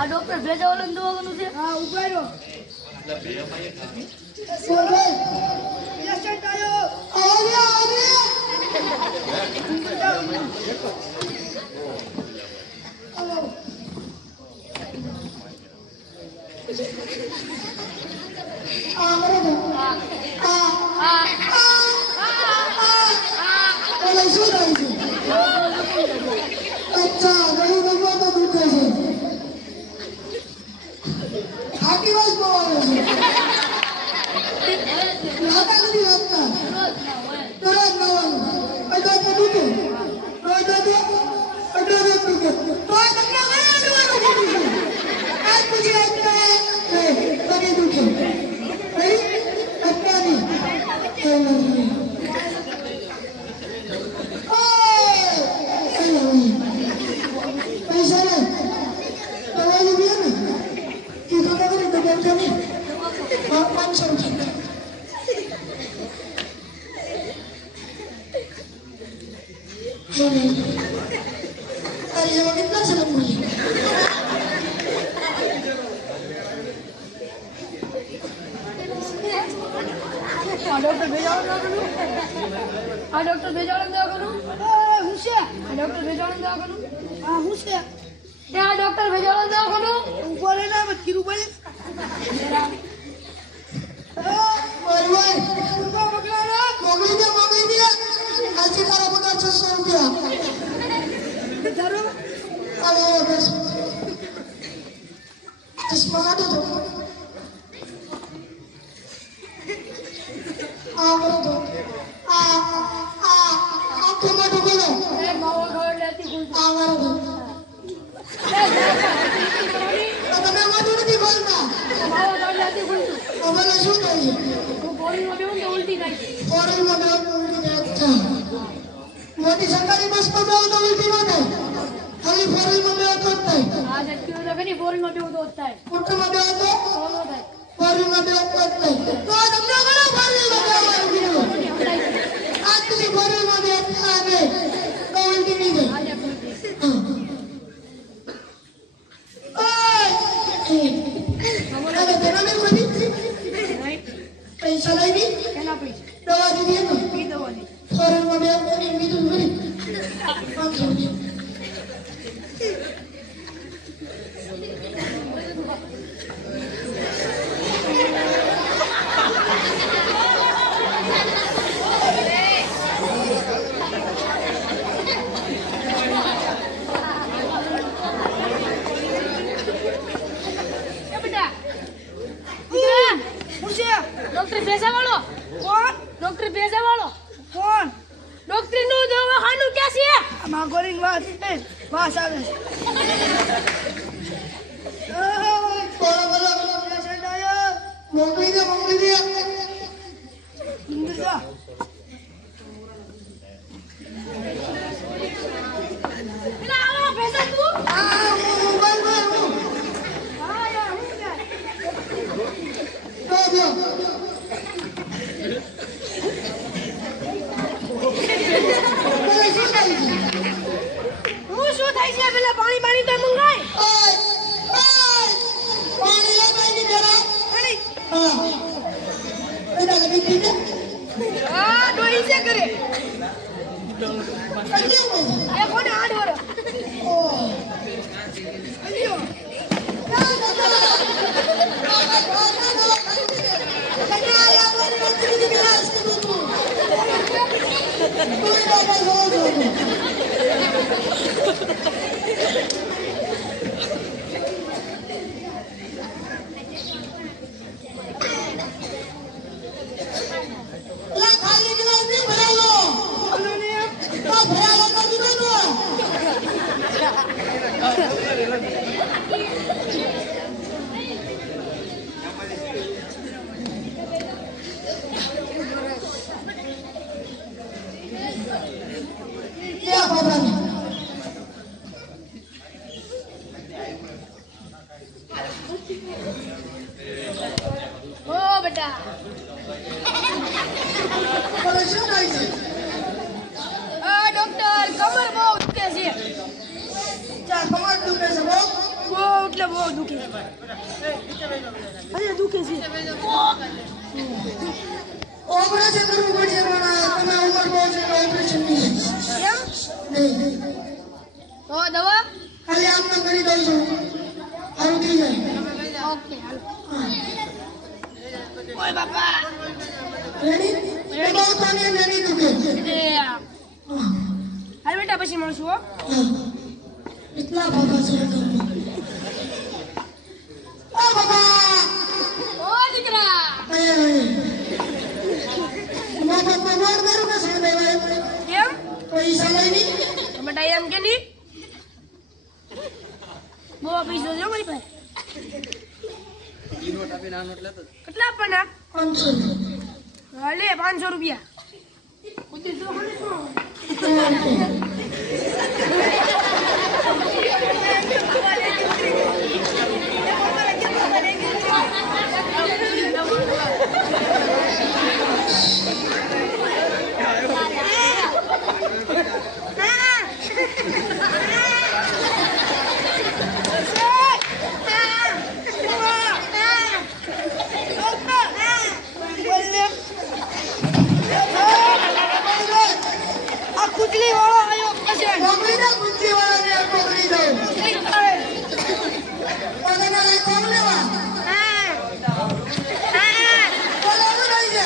આ ડોક્ટર ભેજાવાળાને દવાખાનું છે. હા ઉભા રહો. પેશન્ટ આવ્યો. ડોક્ટર ભેજાવાળાને દવાખાનું. હું છે ડોક્ટર ભેજાવાળાને દવાખાનું. હા હું છે ત્યાં ડોક્ટર ભેજાવાળાને દવાખાનું. ઉભો રહે ના મત કીરું બોલે. મોટી સરકારી બસ માં બેહો તો ઉલટી ન થાય. ખાલી ફોરેલ માં બેહો તો જ થાય. આ જટકી તો કની ફોરેલ માં બેહો તો જ થાય. મોટામાં બેહો તો સોનો થાય. ફોરેલ માં બેહો તો જ થાય. તો આ તમને ઘણો ફોરેલ માં બેહવાનું કીધું. આજ સુધી ફોરેલ માં બેહતા આવે તો ઉલટી નહીં થાય. હવે તેનાને કોઈ પૈસા લઈ દી. કેના પૈસા? દવા દીધી ને ઈ દવાની. ફોરેલ માં બેહો કરી બીજું કરી 500 રૂપિયા. ડોક્ટર ભેજાવાળો કોણ? ડોક્ટર ભેજાવાળો કોણ? ડોક્ટર નું દવાખાનું ક્યાં છે? આમાં ગોરીન વાત છે. વાસ આવે છે. પેશન્ટ આયો. મોકલી દે મોકલી દે. ઇન્દ્ર જા. પેલા આવો ભેજા તું. આ મોબાઈલ માં હું હા યાર હું યાર. દો હું શું થાય છે? પેલા પાણી પાણી તો મંગાય. ઓય ઓય પાણી લે પાણી જરા. પાણી હા એના લગી દીધે. હા ડોઈ છે કરે. કલ્યો એ કોને આડ વરો. ઓ અલ્યો લે આ બાબાને. ઓ બેટા બોલો શું થાય છે? ડોક્ટર કમર બહુ દુખે છે ચા કમર દુખે છે બહુ? બહુ એટલે બહુ દુખે અરે દુખે છે ઓપરેશન કરવું પડશે પણ તમે ઉંમર બહુ છે તો ઓપરેશન નહીં એમ તો દવા ખાલી આમ ના કરી દઉં છું સારું થઈ જાય. ઓકે હાલો ઓય બાપા રેડી? બહુ તને નહીં દુખે. હાલ બેટા પછી મળશું હો એટલા બાબા છે ઓ બાબા ઓ દીકરા મફતમાં મોર કરું કે સર દેવાય કેમ પૈસા લઈ નહીં તો બેટા એમ કે નહીં બહુ પૈસો છે મારી પાસે કેટલા આપવાના 500 હાલે 500 રૂપિયા કુદી તો મને આ કુચલી વાળો આયો પછી કોકરીના કુંજી વાળાને કોકરી દઉં પોતાના લઈ કોણ લેવા બોલાવું નહીં છે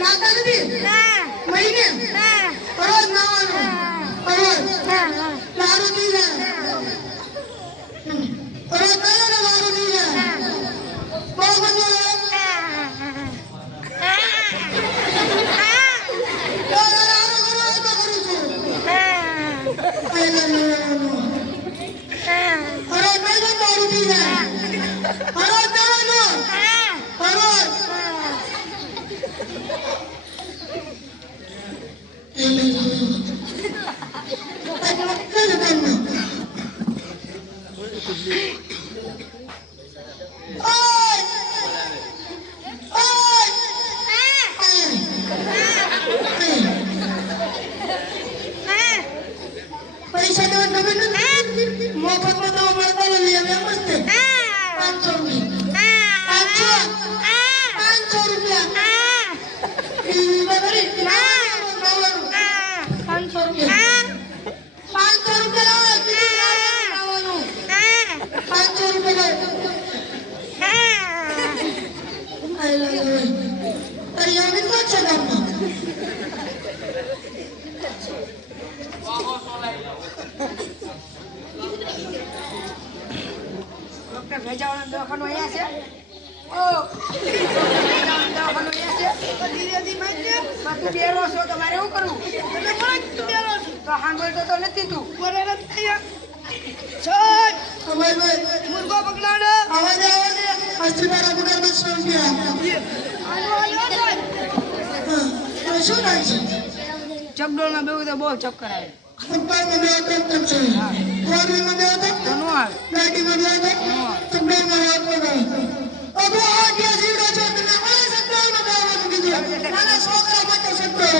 નાતા નથી મહિને રોજ નાવાનું રોજ લારું થઈ જાય રોજ કયો ને લારું થઈ જાય બહુ બધું પૈસા તો તમે નથી મફતમાં તો મળતા નથી હવે મસ્ત 500 રૂપિયા 500 રૂપિયા 500 રૂપિયા 500 રૂપિયા અરે યાર કોણ છે ગામમાં ડોક્ટર ભેજાવાળા દવાખાનો અહીંયા છે ઓ દવાખાનો અહીંયા છે ધીરે ધીરે માજે તું બેરો છો તમારે શું કરવું તમે કોણ બેરો છો તો સાંભળતો તો નથી તું બોલે નથી છોડ અમાર ભાઈ મુર્ગો પકડાડો આવાજ આજથી મારા પગાર 200 રૂપિયા આનો આયો છે શું થાય છે ચકડોળમાં બેવું તો બહુ ચક્કર આવે ફૂટપાથમાં બે કેમ છે રોડમાં બે હતો તો નો આવે ગાડીમાં બે હતો ચકડોળમાં રાત પગાર અબો આ ગયા જીવડો છો તમે ઓય ચકડોળમાં બેવાનું કીધું નાના છોકરા માટે ચકડોળ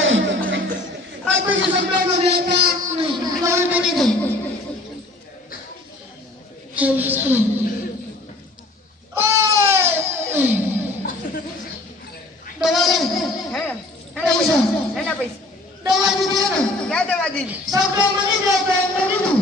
આ પછી ચકડોળમાં બે હતા લોહી બની ગઈ દવા લે હે પૈસા એના પૈસા દવા દીધી ને ક્યાં દવા દીધી ચકડોળમાં નહીં જતો એમ કીધું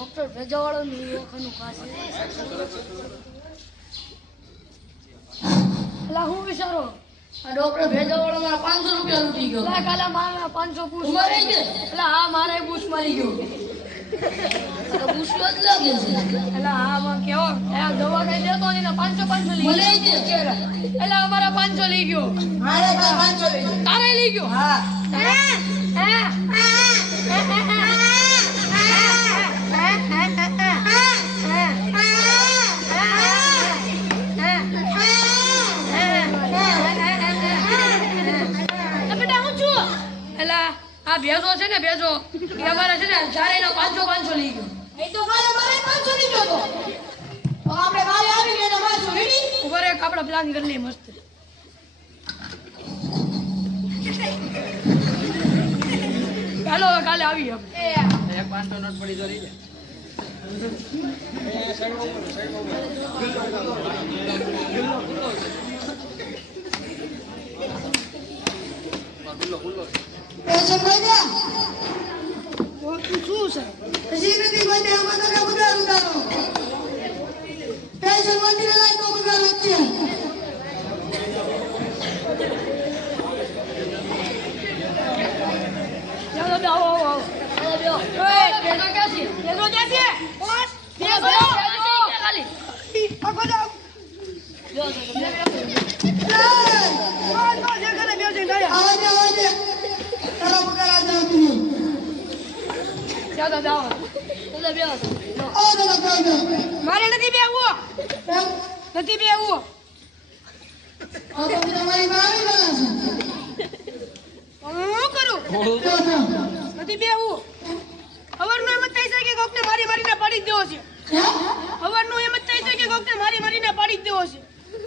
ડોક્ટર ભેજાવાળાનું દવાખાનું પાસે અલા હું વિચારો આ ડોક્ટર ભેજાવાળો મારા 500 રૂપિયા લૂંટી ગયો. અલા કાલા મારા 500 પૂછ તમારે છે? અલા હા મારે પૂછ મારી ગયો આ પૂછ્યો જ લાગે છે. અલા હા માં કેવો આ દવા કઈ દેતો નહીં ને 500 લઈ મને ગયો છે. અલા અમારા 500 લઈ ગયો મારે પણ 500 લઈ જાઓ. તારે લઈ ગયો હા આ ભેજો છે ને ભેજો એ અમારા છે ને ચારેયના 500 લઈ ગયો એ તો કાલે મારે 500 લઈ ગયો તો આપણે કાલે આવી ગયા તો 500 રેડી ઉપર એક આપણે પ્લાન કરી લઈએ મસ્ત ચાલો હવે કાલે આવી આપણે પેશન ગોજા શું છે હજી નથી ગોજા આમાં તો બગાડ ઉતારો પેશન મંદિરે લાઈ તો બગાડ વચ્ચે ચાલો બે આવો ભેજો ક્યાં છે ભેજો ક્યાં છે કોણ ભેજો ખાલી આખો જાવ આવાજે તારો બગાડ આ જાવ તું ચાલો જાઓ આ તો લગાડો મારે નથી બેવું નથી બેવું આ તો તમારી મારી ગયો હું કરું છે તો નથી બેવું હવારનું એમ જ થઈ છે કે કોકને મારી મારીને પાડી જ દેવો છે હવારનું એમ જ થઈ છે કે કોકને મારી મારીને પાડી જ દેવો છે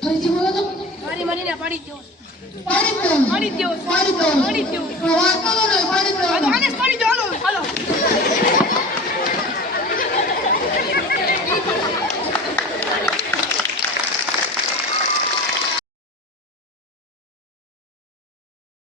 ફરીથી બોલો તો મારી મારીને પાડી જ દેવો છે પાડી દો પાડી જ દેવો છે પાડી દો પાડી જ દેવો છે વાત કરો ને પાડી દો આ તો આને